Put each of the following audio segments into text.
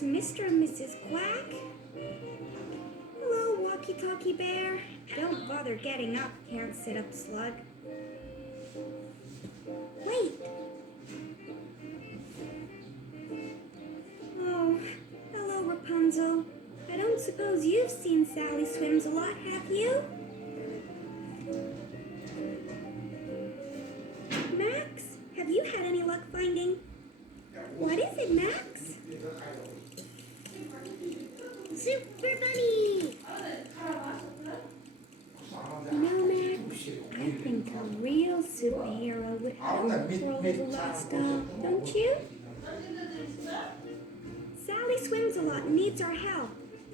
There's Mr. and Mrs. Quack. Hello, Walkie-Talkie Bear. Don't bother getting up, can't sit up slug. Wait. Oh, hello, Rapunzel. I don't suppose you've seen Sally Swims a lot, have you? Max, have you had any luck finding... What is it, Max? Super Bunny! You know, Max, I think a real superhero would have control of the lost doll, don't you? Sally swims a lot and needs our help.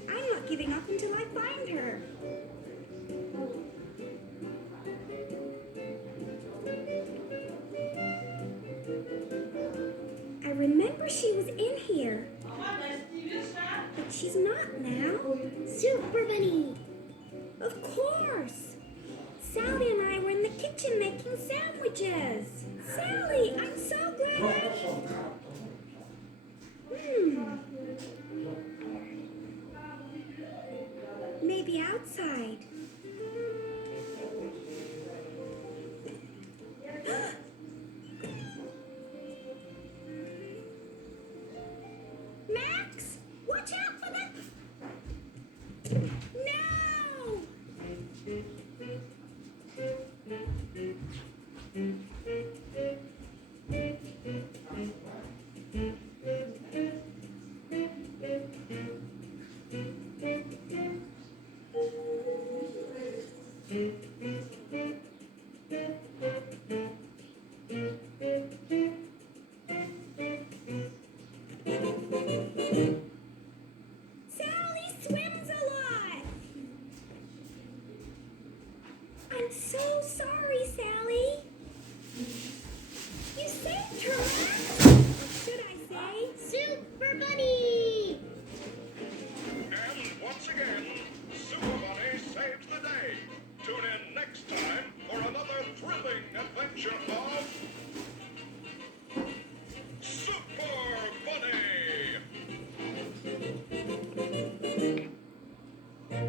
I'm not giving up until I find her. I remember she was in here. But she's not now. Super Bunny! Of course! Sally and I were in the kitchen making sandwiches. Sally, I'm so glad. Maybe outside. Max, watch out for that. No! Sally swims a lot. I'm so sorry, Sally. You saved her, Max. Or should I say, Super Bunny? And once again, Super Bunny saves the day. Tune in next time for another thrilling adventure of Super Bunny.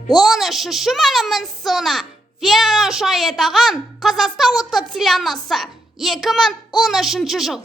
Оны шүшімәлімін соны. Ферран Шайетаған Қазақстан ұтты телеарнасы 2013 жыл.